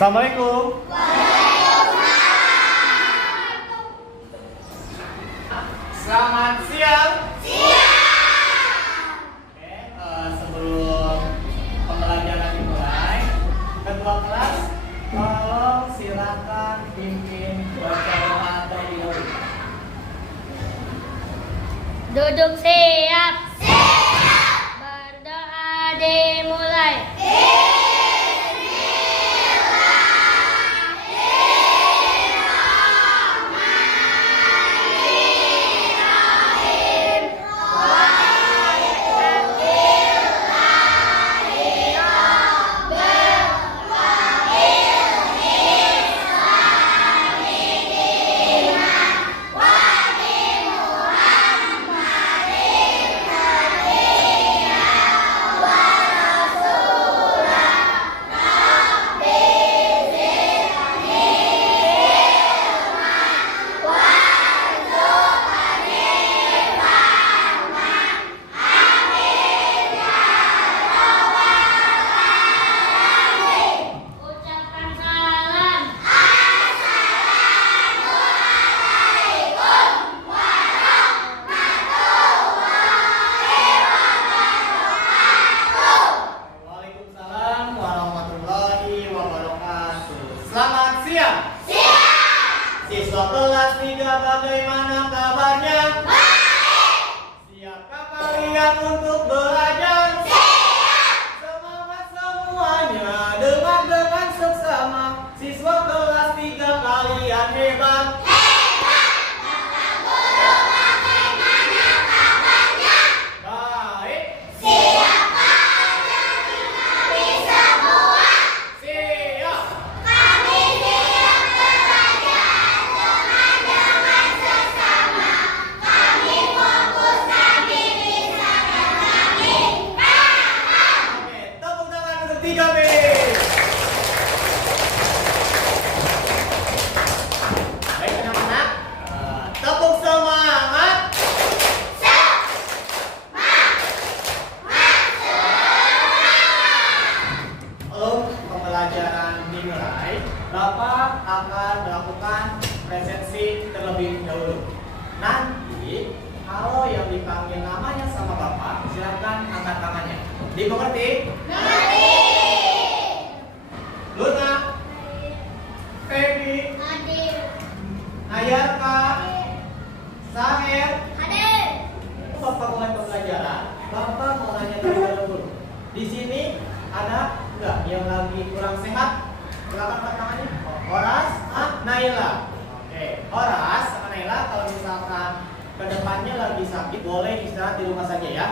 Assalamualaikum. Selamat siang. Oke, sebelum pembelajaran dimulai, ketua kelas tolong silakan pimpin baca doa terlebih dahulu. Duduk siap. Berdoa dimulai. Selamat siang. Siswa kelas 3 bagaimana kabarnya? Baik. Siapkah kalian untuk belajar? Siap. Semangat semuanya, dengar dengan seksama. Siswa kelas 3 kalian hebat. Baik. Tiga B. Baik anak-anak, tepuk semangat. Sebelum pembelajaran dimulai, Bapak akan melakukan presensi terlebih dahulu. Nanti kalau yang dipanggil namanya sama Bapak, silakan angkat tangannya. Dimengerti? Luna, Feby, Ayarka, Saher. Bapak mulai pembelajaran. Bapak mau nanya terlebih dahulu. Di sini ada enggak yang lagi kurang sehat? Silakan angkat tangannya. Horas, Naila. Oke, Horas sama Naila kalau misalkan kedepannya lagi sakit boleh istirahat di rumah saja ya.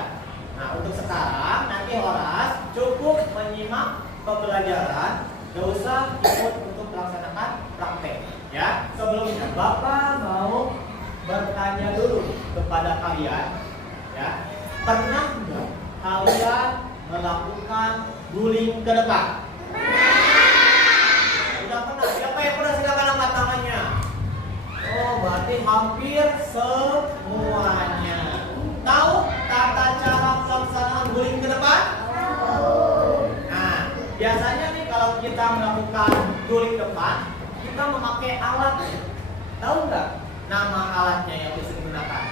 Nah, untuk sekarang nanti Horas cukup menyimak pembelajaran. Gak usah ikut untuk melaksanakan praktek ya. Sebelumnya Bapak mau bertanya dulu kepada kalian ya. Pernah nggak kalian melakukan guling ke depan? Udah pernah? Siapa yang pernah? Silakan angkat tangannya. Oh, berarti hampir semuanya. Tahu tata cara pelaksanaan guling ke depan? Nah, biasanya nih kalau kita melakukan guling depan, kita memakai alat. Tahu nggak nama alatnya yang bisa digunakan?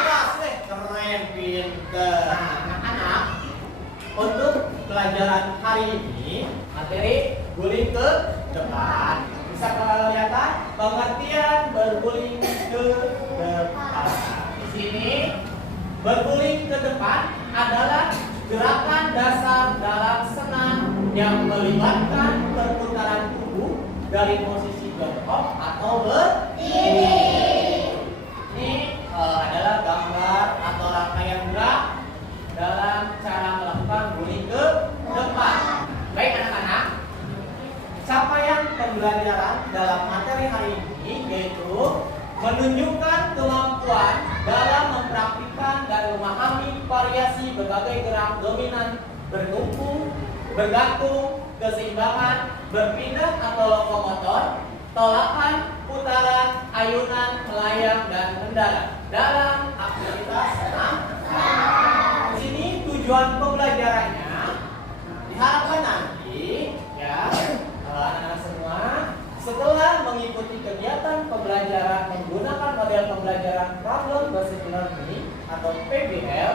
Keras deh, keren, pinter. Nah, anak-anak, untuk pelajaran hari ini materi guling ke depan. Bisa kalian lihat pengertian berguling ke depan. Di sini berguling ke depan adalah gerakan dasar dalam senam yang melibatkan perputaran tubuh dari posisi jongkok atau berdiri. Ini adalah gambar atau rangkaian gerak dalam cara melakukan guling ke depan. Baik anak-anak, capaian pembelajaran dalam materi hari ini yaitu menunjukkan kemampuan dalam mempraktikkan dan memahami variasi berbagai gerak dominan bertumpu, bergantung, keseimbangan, berpindah atau lokomotor, tolakan, putaran, ayunan, melayang, dan mendarat dalam aktivitas senam. Di sini tujuan pembelajarannya diharapkan nanti ya pembelajaran menggunakan model pembelajaran Problem Based Learning atau PBL,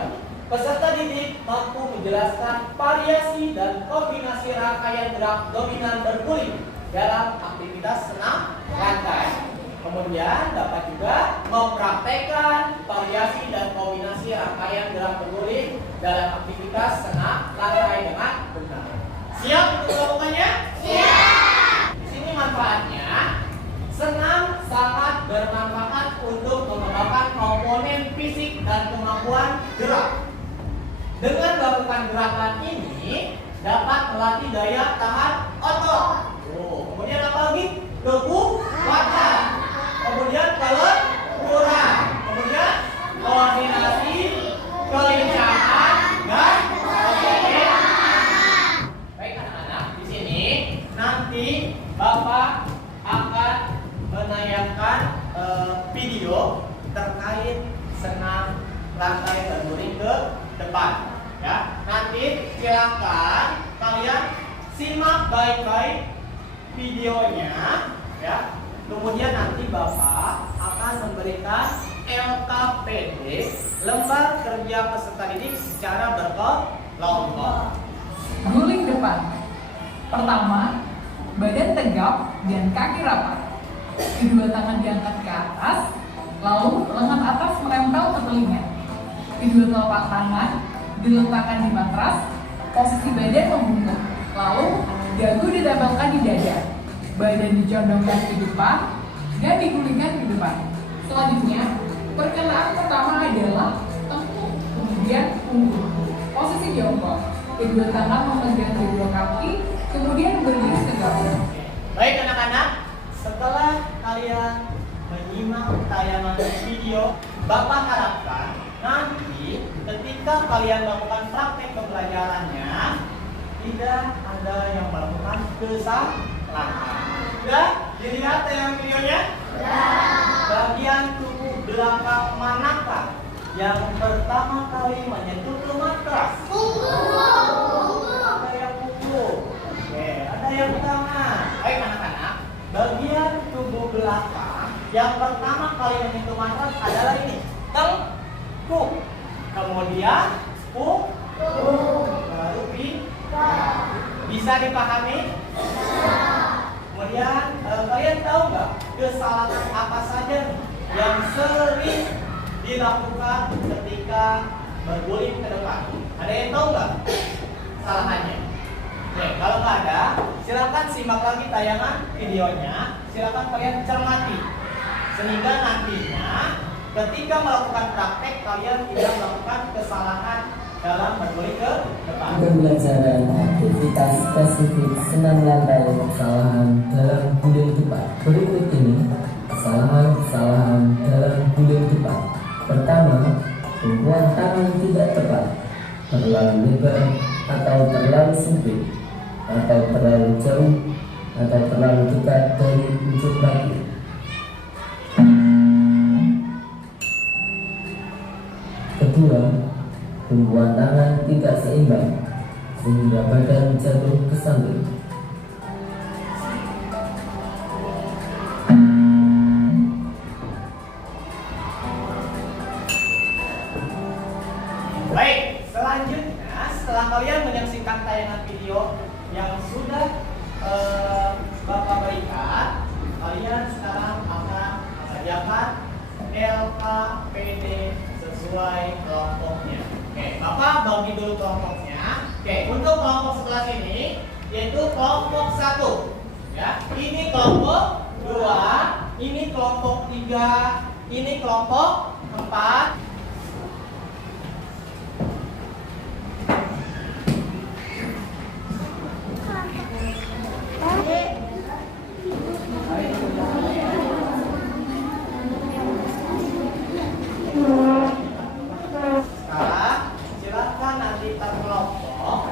peserta didik mampu menjelaskan variasi dan kombinasi rangkaian gerak dominan berguling dalam aktivitas senam lantai. Kemudian dapat juga mempraktekkan variasi dan kombinasi rangkaian gerak berguling dalam aktivitas senam lantai dengan benar. Siap untuk melakukannya? Siap. Di sini manfaatnya, senam sangat bermanfaat untuk mengembangkan komponen fisik dan kemampuan gerak. Dengan melakukan gerakan ini dapat melatih daya tahan otot. Kemudian apa lagi? Kekuatan. Kemudian kelenturan. Kemudian koordinasi, kelincahan, dan keseimbangan. Baik anak-anak, di sini nanti Bapak akan menayangkan video terkait senam lantai berguling ke depan. Ya, nanti silakan kalian simak baik-baik videonya, ya. Kemudian nanti Bapak akan memberikan LKPD, lembar kerja peserta didik secara berkelompok. Guling depan. Pertama, badan tegap dan kaki rapat. Kedua tangan diangkat ke atas, lalu lengan atas menempel ke telinga. Kedua telapak tangan diletakkan di matras, posisi badan membungkuk. Lalu dagu ditempelkan di dada. Badan dicondongkan ke depan dan digulingkan ke depan. Selanjutnya, perkenaan pertama adalah tengkuk, kemudian punggung. Posisi jongkok. Kedua tangan memegang kedua kaki, kemudian berdiri tegak. Baik anak-anak, setelah kalian menyimak tayangan video, Bapak harapkan nanti ketika kalian melakukan praktek pembelajarannya tidak ada yang melakukan kesalahan. Sudah dilihat tayangan videonya? Bagian tubuh belakang manakah yang pertama kali menyentuh ke matras? Ada yang punggung. Oke, ada yang tangan. Baik anak-anak, bagian tubuh belakang yang pertama kali menyentuh matras adalah ini, tengkuk. Kemudian punggung, baru bisa dipahami? Kemudian kalian tahu nggak kesalahan apa saja yang sering dilakukan ketika berguling ke depan? Ada yang tahu nggak kesalahannya? Oke, kalau nggak ada, silakan simak lagi tayangan videonya. Silakan kalian cermati sehingga nantinya ketika melakukan praktek kalian tidak melakukan kesalahan dalam berguling ke depan. Pembelajaran aktivitas spesifik senam lantai kesalahan dalam guling depan. Berikut ini kesalahan-kesalahan dalam guling depan. Pertama, tumpuan tangan tidak tepat, terlalu lebar atau terlalu sempit, atau terlalu jauh, atau terlalu dekat dari ujung kaki. Kedua, tumpuan tangan tidak seimbang sehingga badan jatuh ke samping. Baik, selanjutnya setelah kalian menyaksikan tayangan video yang sudah Bapak berikan, kalian sekarang akan mengerjakan LKPD sesuai kelompoknya. Oke, Bapak bagi dulu kelompoknya. Oke, untuk kelompok sebelah sini yaitu kelompok 1. Ya, ini kelompok 2, ini kelompok 3, ini kelompok 4.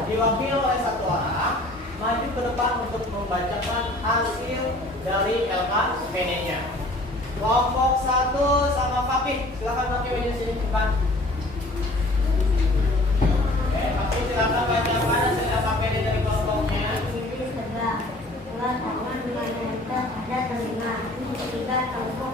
Diwakili oleh satu orang maju ke depan untuk membacakan hasil dari LKPD-nya. Kelompok 1 sama Fakih, silakan Fakih di sini bukan. Oke, Fakih silakan bacakan hasil LKPD dari kelompoknya. Sebelah tangan menempel pada telinga. Tiga, kelompok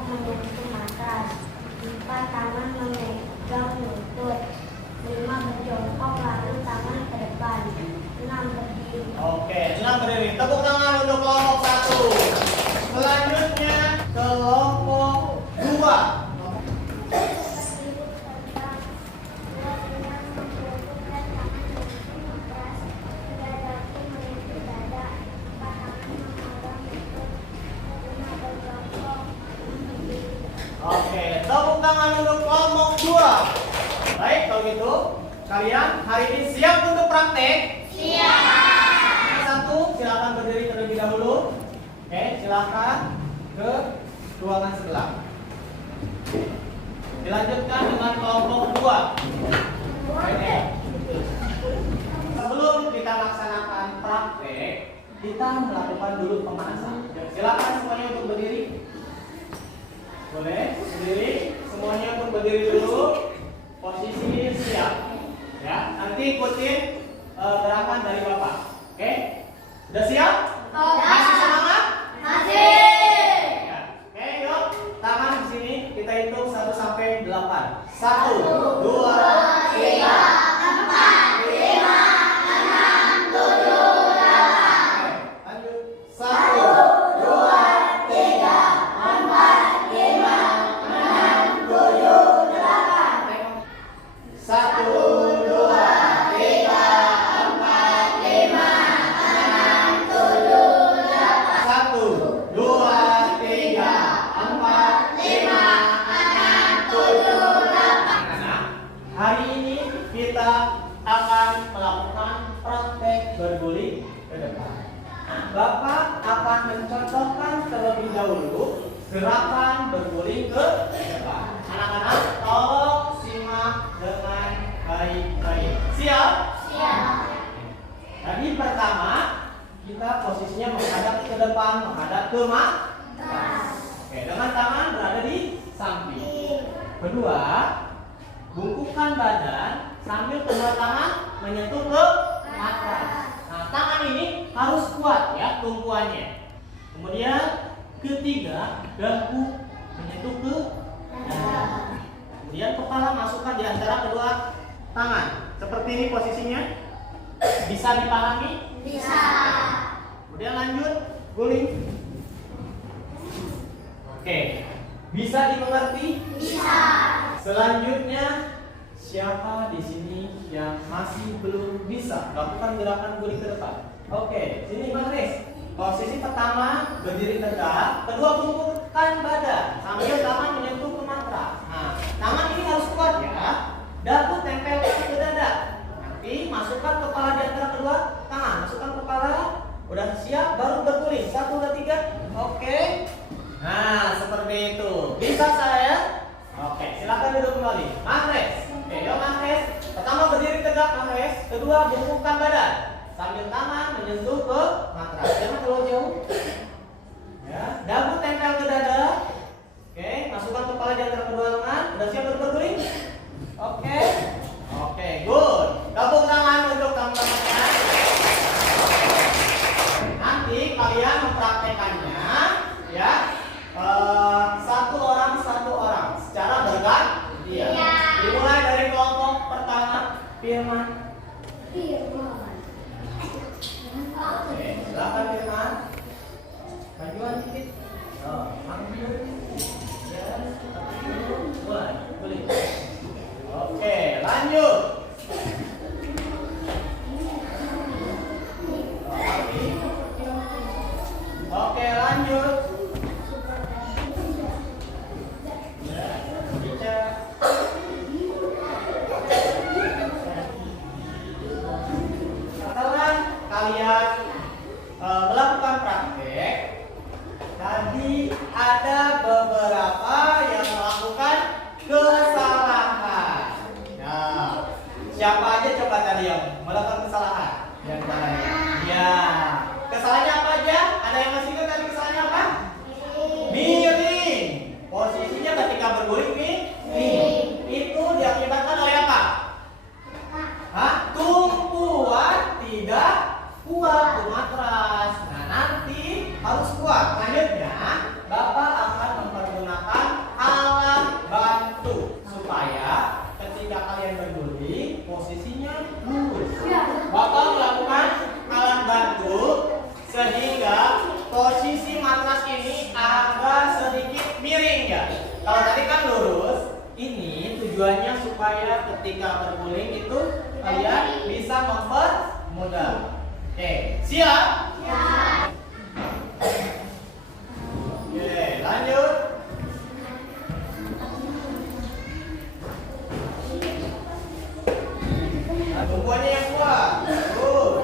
tangan untuk kelompok 2. Baik, kalau gitu kalian hari ini siap untuk praktek? Siap. Satu, silakan berdiri terlebih dahulu. Oke, silakan ke ruangan sebelah. Dilanjutkan dengan kelompok 2. Oke. Sebelum kita laksanakan praktek, kita melakukan dulu pemanasan. Silakan semuanya untuk berdiri. Boleh berdiri, semuanya untuk berdiri dulu. Posisi siap. Ya, nanti ikutin gerakan dari Bapak. Oke? Sudah siap? Masih semangat? Masih. Ya. Oke, yuk. Tangan di sini kita hitung 1 sampai 8. 1, 2, 3, 4, 5, 6, 7, 8. Lanjut. 1, 2, 3, 4, 5, 6, 7, 8. 1, 2, 3, 4, 5, 6, 7, 8. 1, 2, 3, 4, 5, 6, 7, 8. Nah, hari ini kita akan melakukan praktek berguling ke depan. Bapak akan mencontohkan terlebih dahulu gerakan berguling ke depan. Anak-anak, tolong simak dengan baik-baik. Siap? Siap. Jadi pertama, kita posisinya menghadap ke depan, menghadap ke atas. Oke, dengan tangan berada di samping. Kedua, bungkukkan badan sambil kedua tangan menyentuh ke atas. Nah, tangan ini harus kuat ya tumpuannya. Kemudian ketiga, dagu menyentuh ke dada. Kemudian kepala masukkan di antara kedua tangan. Seperti ini posisinya. Bisa dipahami? Bisa. Kemudian lanjut guling. Oke, bisa dimengerti? Bisa. Selanjutnya, siapa di sini yang masih belum bisa lakukan gerakan guling ke depan? Oke, sini Bang Riz. Posisi pertama berdiri tegak, kedua bungkukkan badan sambil tangan menyentuh ke matras. Nah, tangan ini harus kuat ya. Dagu tempelkan ke dada. Nanti masukkan kepala di antara kedua tangan. Masukkan kepala. Udah siap, baru berguling. 1, 2, 3. Oke. Nah, seperti itu. Bisa saya? Oke, silakan duduk kembali. Mangres. Oke, yuk Mangres. Pertama berdiri tegak Mangres. Kedua bungkukkan badan sambil tangan menyentuh ke matras. Jangan terlalu jauh. Ya, dagu tempel ke dada. Oke, masukkan kepala di antara kedua lengan. Udah siap untuk berguling? Oke. Oke, good. Gabung tangan untuk teman-temannya. Nanti kalian mempraktekannya ya. Satu orang secara bergantian. Iya. Dimulai dari kelompok pertama, Firman. Oke, silakan Firman. Majuan dikit. Maju. Ya, mulai. Boleh. Oke, lanjut. Oke, lanjut. Setelah kalian melakukan praktek, tadi ada beberapa yang melakukan kesalahan. Nah, siapa aja coba tadi yang melakukan kesalahan? Yang tangannya. Ya, kesalahannya apa aja? Ada yang masih ingat tadi kesalahannya apa? Miring. Posisinya ketika berguling miring. Itu diakibatkan oleh apa? Tumpuan tidak kuat di matras. Nah, nanti harus kuat. Selanjutnya, Bapak akan mempergunakan alat bantu supaya ketika kalian berguling posisinya lurus. Bapak melakukan alat bantu sehingga posisi matras ini agak sedikit miring ya. Kalau tadi kan lurus, ini tujuannya supaya ketika berguling itu kalian bisa mempermudah. Oke, siap? Siap. Oke, lanjut. tumpuannya yang kuat. Terus.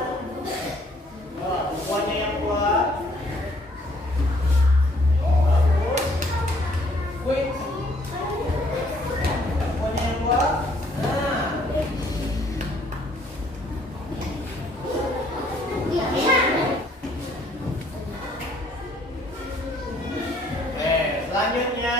Tumpuannya yang kuat. Bagus. Quick. Tumpuannya yang kuat. Nah. Oke, selanjutnya.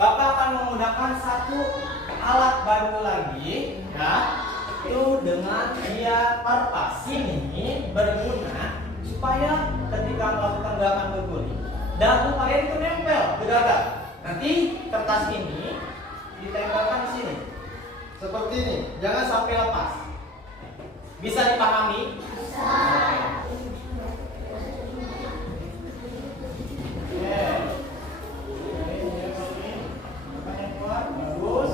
Bapak akan menggunakan satu alat bantu lagi, ya, itu dengan dia kertas ini berguna supaya ketika melakukan gerakan berguling, dagu kalian itu nempel ke dada. Nanti kertas ini ditempelkan di sini, seperti ini. Jangan sampai lepas. Bisa dipahami? Bisa. Bagus.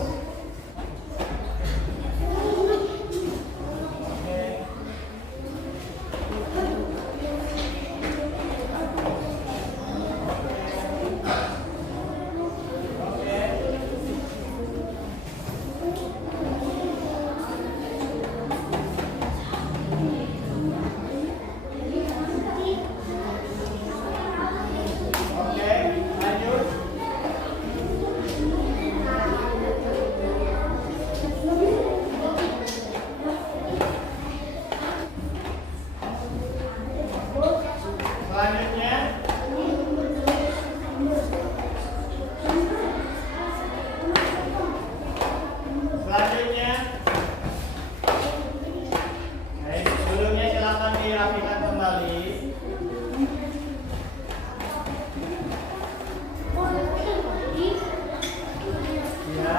Selanjutnya, baik, sebelumnya silakan dirapikan kembali. Ya.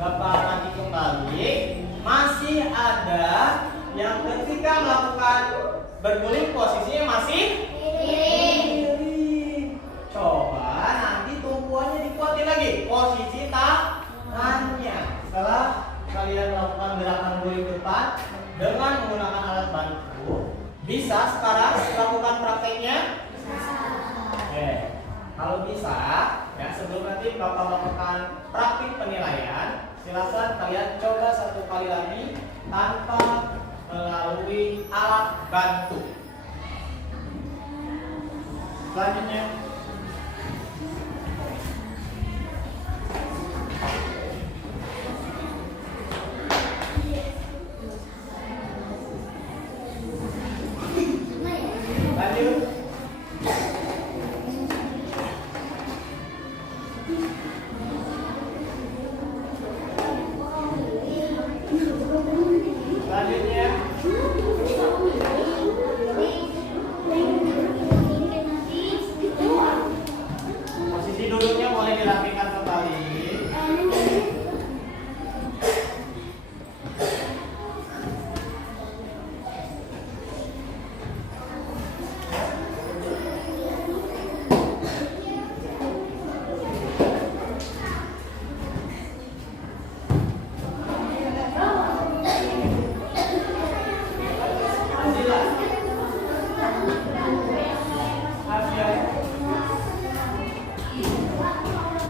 Bapak nanti kembali, masih ada yang ketika melakukan berguling posisinya masih kiri. Coba nanti tumpuannya dikuatin lagi, posisi tangannya. Setelah kalian melakukan gerakan guling depan dengan menggunakan alat bantu, bisa sekarang lakukan prakteknya? Oke. Kalau bisa, ya, sebelum nanti Bapak melakukan praktik penilaian, silakan kalian coba satu kali lagi tanpa melalui alat bantu. Selanjutnya, lanjut. Selanjutnya, posisi duduknya boleh dirapikan kembali.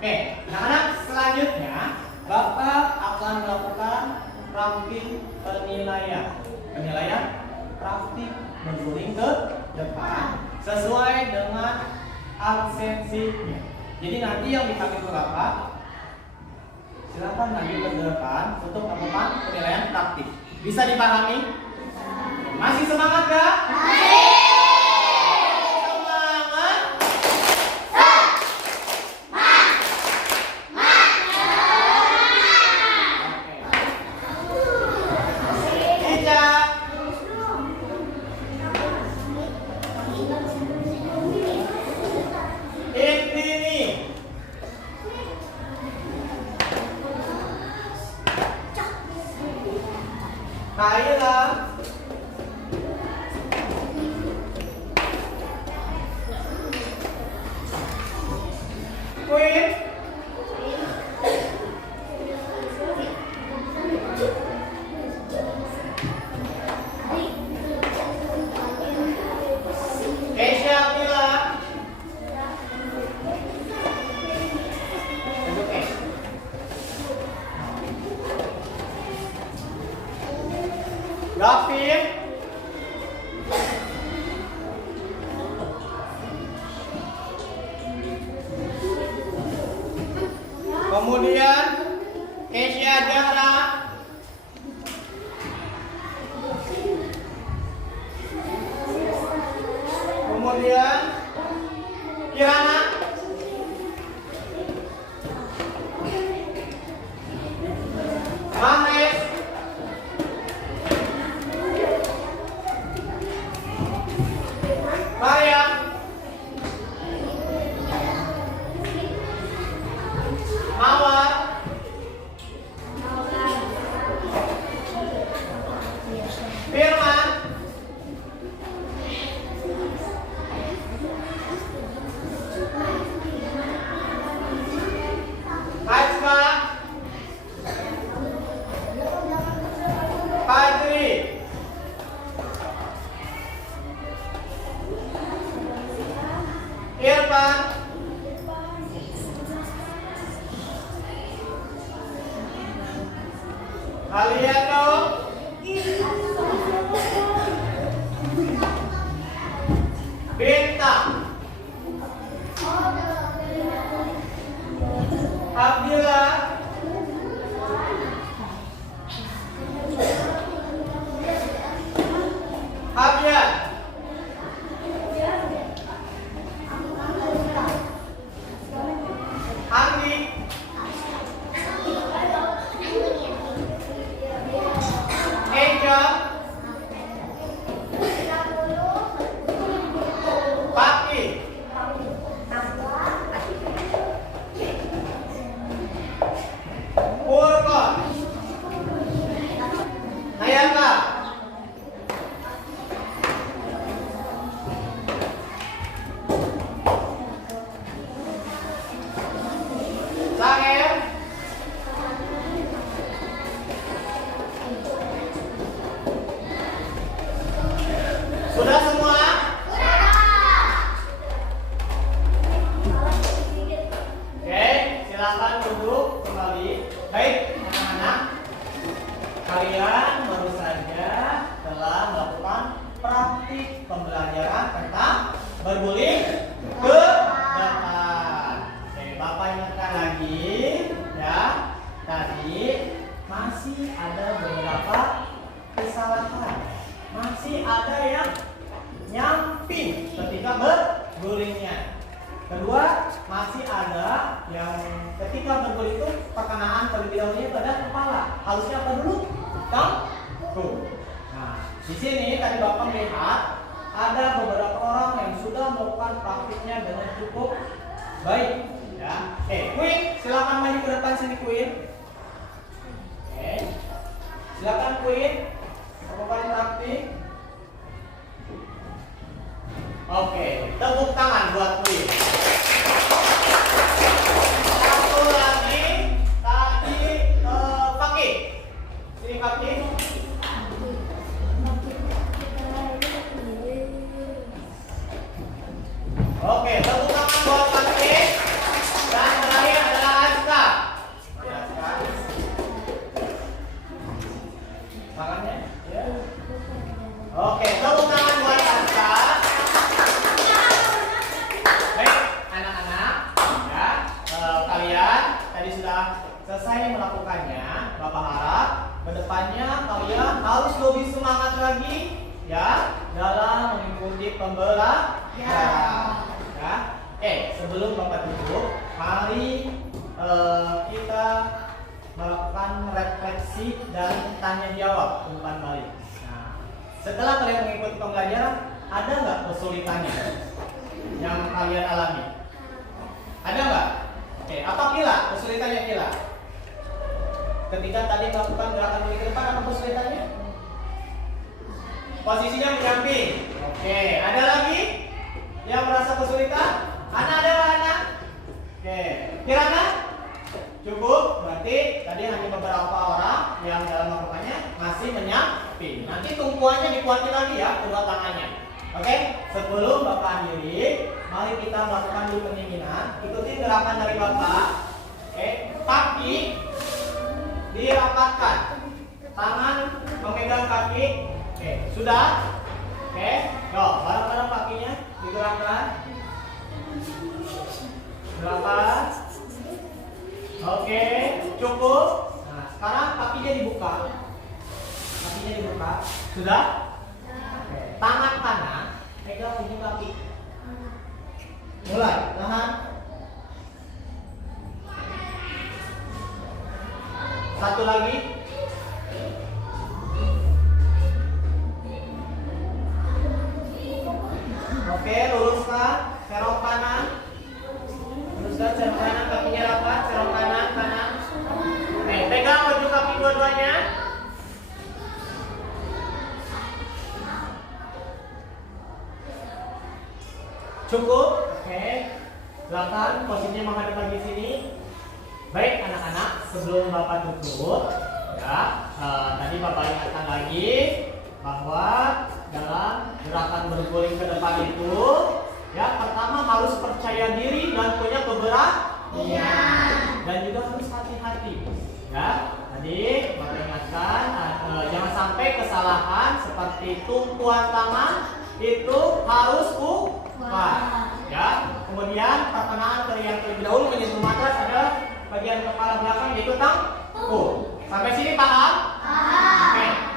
Oke, anak-anak, selanjutnya Bapak akan melakukan praktik penilaian. Praktik berguling ke depan sesuai dengan absensinya. Jadi nanti yang dipanggil ke Bapak silakan maju ke depan untuk melakukan penilaian praktik. Bisa dipahami? Masih semangat gak? Semangat. Ica. Indini. Kaila. Queen. Keisha Mila. Duduk, Gavin. Kemudian Keisha Zahra. Kemudian Kirana. Mahes. Mariam. Mawar. Firman. Hajma. Fadri. Irfan. Aliano. Bintang. Abdillah. Abia. Andi. Angel. Paki. Purba. Nayaka. Sahel. Sudah semua? Oke, silakan duduk kembali. Baik, anak-anak, kalian baru saja telah melakukan praktik pembelajaran tentang berguling ke depan. Oke, Bapak ingatkan lagi, ya. Tadi masih ada beberapa kesalahan. Masih ada yang nyamping ketika bergulingnya. Kedua, masih ada yang ketika berguling itu perkenaan terlebih dahulu pada kepala. Harusnya apa dulu? Tengkuk. Nah, di sini tadi Bapak melihat ada beberapa orang yang sudah melakukan praktiknya dengan cukup baik. Ya, oke, Queen, silakan maju ke depan sini, Queen. Oke, silakan Queen. Lakukan praktik. Oke, tepuk tangan buat Queen. Satu lagi tadi Fakih. Sini Fakih. Oke, tepuk tangan buat Fakih. Dan terakhir adalah Aska. Aska. Tangannya, ya. Oke, tepuk tangan buat Aska. Baik, anak-anak, ya, kalian tadi sudah selesai melakukan kedepannya kalian harus lebih semangat lagi ya dalam mengikuti pembelajaran. Ya. Sebelum Bapak tutup, mari kita melakukan refleksi dan tanya jawab umpan balik. Nah, setelah kalian mengikuti pembelajaran, ada nggak kesulitannya yang kalian alami? Ada nggak? Apa Kila? Kesulitannya Kila? Ketika tadi melakukan gerakan balik ke depan, apa kesulitannya? Posisinya menyamping. Ada lagi yang merasa kesulitan? Ana ada nggak Ana? Kirana? Cukup, berarti tadi hanya beberapa orang yang dalam melakukannya masih menyamping. Nanti tumpuannya dikuatin lagi ya, kedua tangannya. Sebelum Bapak akhiri, mari kita melakukan dulu pendinginan. Ikuti gerakan dari Bapak. Kaki dirapatkan, tangan memegang kaki. Sudah? Yuk, bareng-bareng kakinya digerakkan. Gerakan. Cukup. Nah, sekarang kakinya dibuka. Sudah? Tangan kanan pegang ujung kaki. Mulai, tahan. Satu lagi. Luruskan serong kanan. Kakinya rapat, serong kanan. Pegang ujung kaki dua-duanya. Cukup. Silakan posisinya menghadap lagi sini. Baik anak-anak, sebelum Bapak tutup ya, tadi Bapak ingatkan lagi bahwa dalam gerakan berguling ke depan itu ya, pertama harus percaya diri dan punya keberanian, dan juga harus hati-hati ya. Tadi Bapak ingatkan jangan sampai kesalahan seperti tumpuan tangan itu harus kuat ya. Kemudian perkenaan yang terlebih dahulu menyentuh matras ada bagian kepala belakang yaitu tangkup. Sampai sini paham?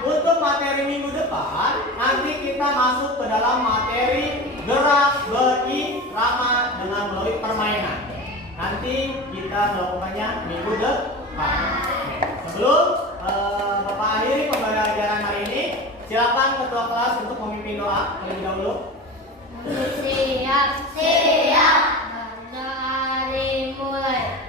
Untuk materi minggu depan nanti kita masuk ke dalam materi gerak berirama dengan melalui permainan. Nanti kita melakukannya minggu depan. Sebelum Bapak akhiri pembelajaran hari ini, silakan ketua kelas untuk memimpin doa terlebih dahulu. Siap. Dari mulai.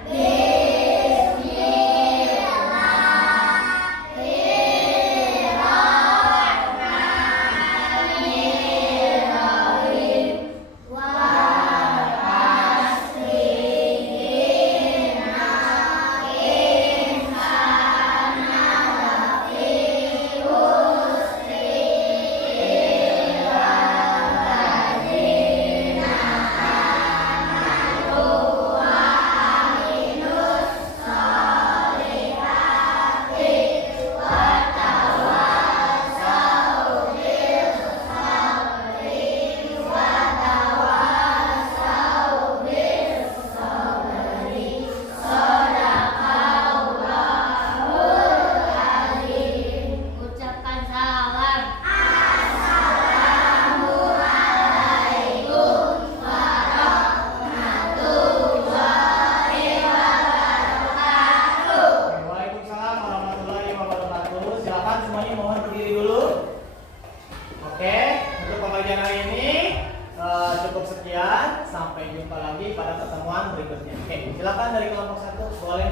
Sampai jumpa lagi pada pertemuan berikutnya. Silakan dari kelompok 1 boleh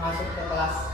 masuk ke kelas